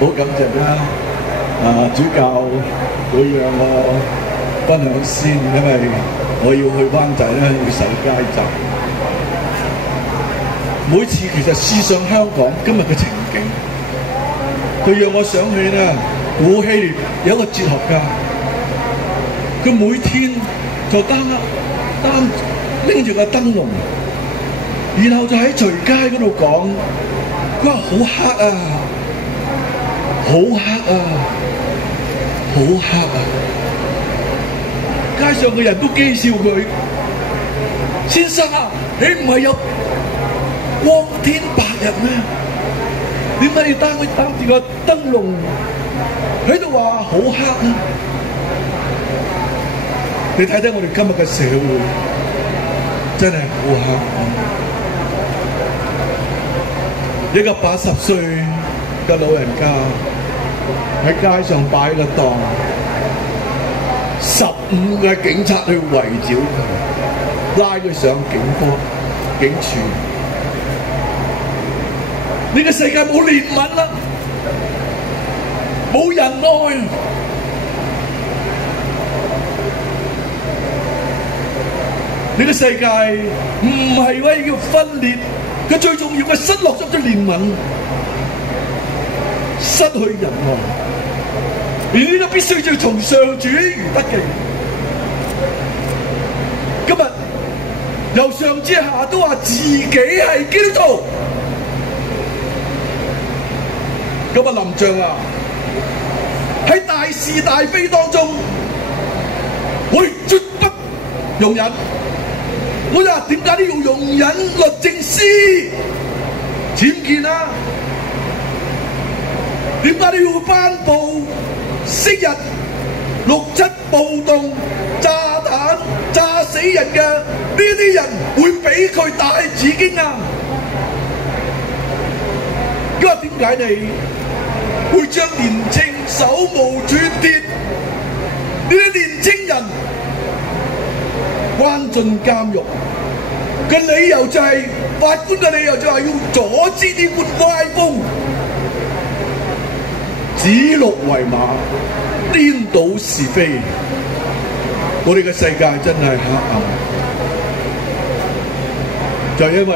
好感謝啦！主教會讓我分享先，因為我要去灣仔咧，要守街站。每次其實思想香港今日嘅情景，佢讓我想起咧古希臘有一個哲學家，佢每天就單拎住個燈籠，然後就喺隨街嗰度講，佢話好黑啊！好黑啊！好黑啊！街上嘅人都譏笑佢，先生啊，你唔係有光天白日咩？點解你擔住個燈籠喺度話好黑啊？你睇睇我哋今日嘅社會，真係好黑。一個80歲嘅老人家喺街上擺個檔，15個警察去圍剿佢，拉佢上警署。呢個世界冇憐憫啦，冇仁愛。呢個世界唔係為要分裂，佢最重要嘅失落咗憐憫。失去仁愛，而呢個必須要從上主而得嘅。今日由上至下都話自己係基督徒，今日林象啊，喺大是大非當中，我絕不容忍。我就話點解你要容忍律政司僭建啊？點解你要頒布昔日6·7暴動、炸彈、炸死人嘅呢啲人會俾佢大紫荊啊？因為點解你會將年青手無寸鐵呢啲年青人關進監獄嘅理由就係法官嘅理由就係要阻止呢撥歪風。指鹿為馬，顛倒是非，我哋嘅世界真係黑暗，就係因為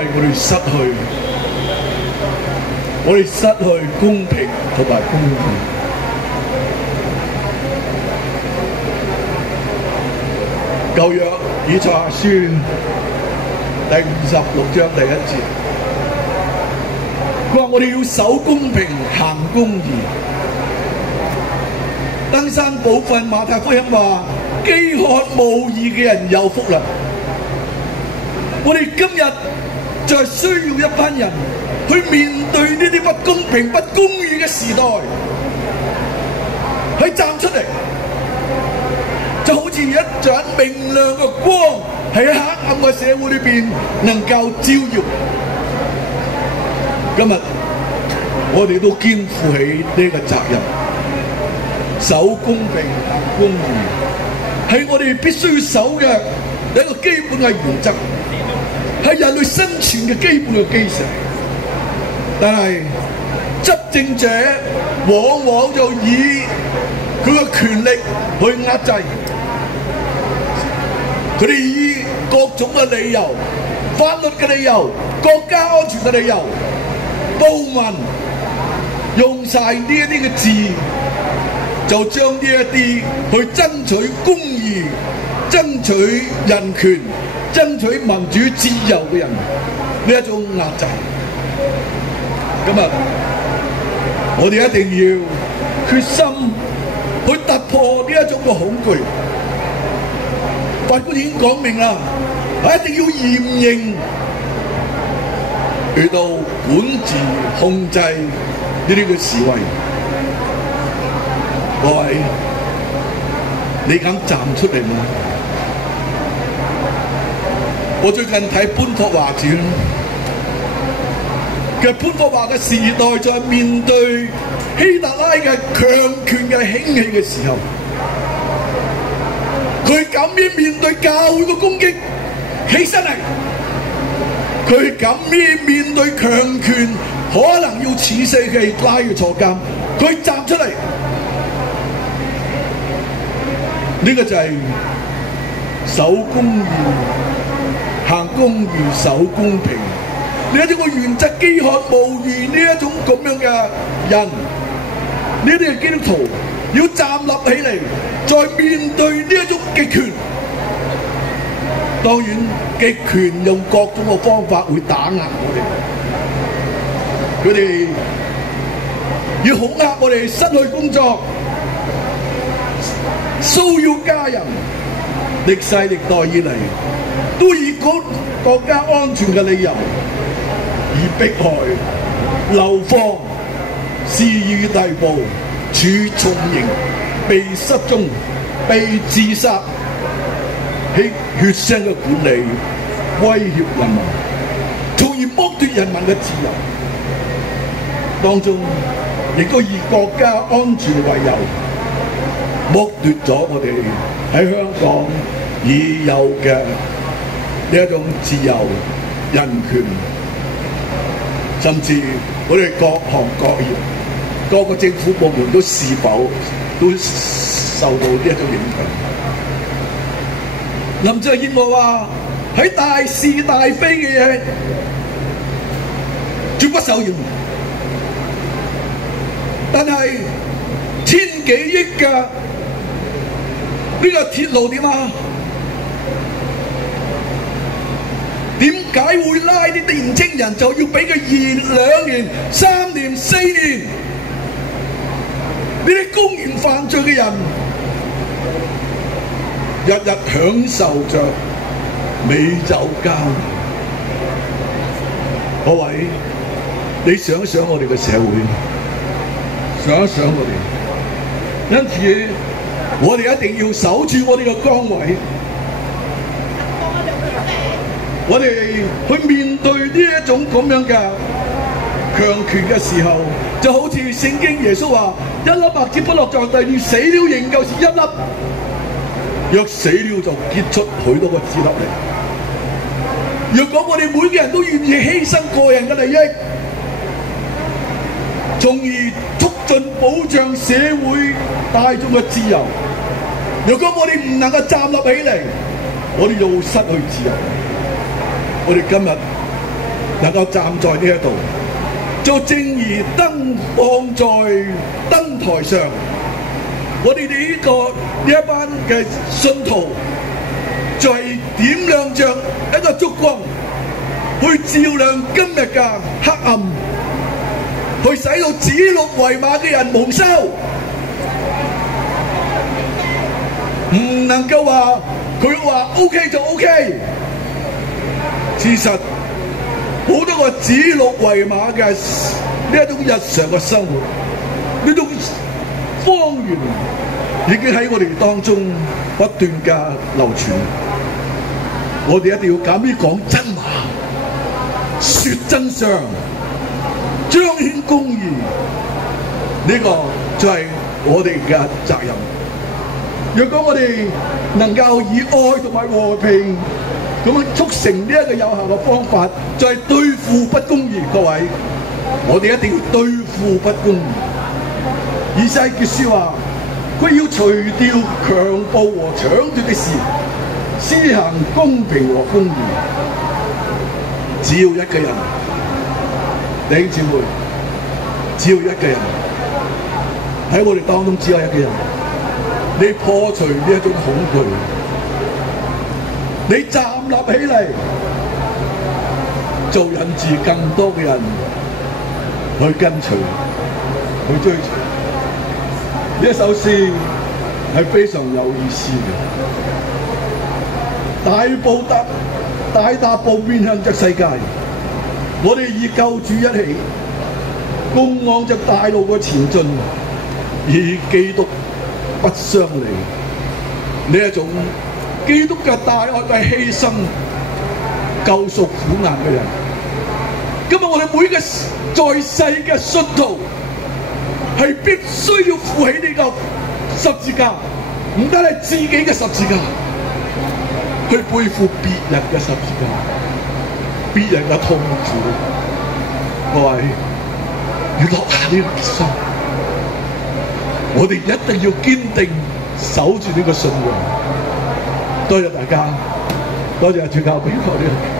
我哋失去公平同埋公義。舊約以賽亞書第56章第1節，佢話我哋要守公平，行公義。登山寶訓馬太福音話：飢渴慕義嘅人有福啦！我哋今日就係需要一班人去面對呢啲不公平、不公義嘅時代，去站出嚟，就好似一盞明亮嘅光喺黑暗嘅社會裏邊能夠照耀。今日我哋都肩負起呢個責任。守公平、行公義，係我哋必須要守嘅一個基本嘅原則，係人類生存嘅基本嘅基石。但係執政者往往就以佢嘅權力去壓制，佢哋以各種嘅理由、法律嘅理由、國家安全嘅理由，暴民用晒呢一啲嘅字。就將呢一啲去爭取公義、爭取人權、爭取民主自由嘅人呢一種壓制。今日我哋一定要決心去突破呢一種嘅恐懼。法官已經講明啦，一定要嚴刑去到管治、控制呢啲嘅示威。各位，你敢站出嚟嗎？我最近睇潘霍華傳，其實潘霍華嘅時代在面對希特拉嘅強權嘅興起嘅時候，佢敢於面對教會嘅攻擊，起身嚟，佢敢於面對強權可能要處死佢，拉佢坐監，佢站出嚟，呢個就係守公義、行公義、守公平呢一種嘅原則，飢渴慕義呢一種咁樣嘅人，呢啲嘅基督徒要站立起嚟，再面對呢一種極權。當然，極權用各種嘅方法會打壓我哋，佢哋要恐嚇我哋失去工作，騷擾家人，歷世歷代以嚟都以國家安全嘅理由而迫害、流放、施以逮捕、處重刑、被失蹤、被自殺。喺血腥嘅管理，威脅人民，從而剝奪人民嘅自由。當中亦都以國家安全為由，剝奪咗我哋喺香港已有嘅呢一種自由、人權，甚至我哋各行各業、各個政府部門都是否都受到呢一種影響。林鄭月娥話：喺大是大非嘅嘢，絕不手軟。但係千幾億嘅呢個鐵路點啊？點解會拉啲年青人就要俾佢2年、3年、4年？呢啲公然犯罪嘅人，日日享受着美酒佳餚。各位，你想一想我哋嘅社會，想一想我哋，因此我哋一定要守住我哋嘅崗位，我哋去面對呢一種咁樣嘅強權嘅時候，就好似聖經耶穌話：一粒麥子不落在地裏，死了仍舊是一粒。若死了就結出許多個子粒嚟。若果我哋每個人都願意犧牲個人嘅利益，從而促進保障社會大眾嘅自由，若果我哋唔能夠站立起嚟，我哋就會失去自由。我哋今日能夠站在呢一度，做正義燈放在燈台上。我哋呢一班嘅信徒，就係點亮着一個燭光，去照亮今日嘅黑暗，去使到指鹿為馬嘅人蒙羞。唔能夠話佢話 OK 就 OK， 事實好多個指鹿為馬嘅呢一種日常嘅生活，呢種謊言已經喺我哋當中不斷嘅流傳。我哋一定要敢於講真話，說真相，彰顯公義，呢個就係我哋嘅責任。若果我哋能夠以愛同埋和平咁樣促成呢一個有效嘅方法，就係對付不公義。各位，我哋一定要對付不公義。以西結書話，佢要除掉強暴和搶奪嘅事，施行公平和公義。只要一個人，弟兄姊妹，只要一個人喺我哋當中，只有一個人，你破除呢一種恐懼，你站立起嚟，就引致更多嘅人去跟隨、去追隨。呢一首詩係非常有意思嘅，大踏步面向着世界，我哋以救主一起，共往着大路嘅前進，以基督不相離。呢一種基督嘅大愛嘅犧牲，救贖苦難嘅人。今日我哋每個在世嘅信徒，係必須要負起呢個十字架，唔單係自己嘅十字架，去背負別人嘅十字架，別人嘅痛苦。各位，要落下呢個決心，我哋一定要堅定守住呢個信仰。多謝大家，多謝主教俾我呢個。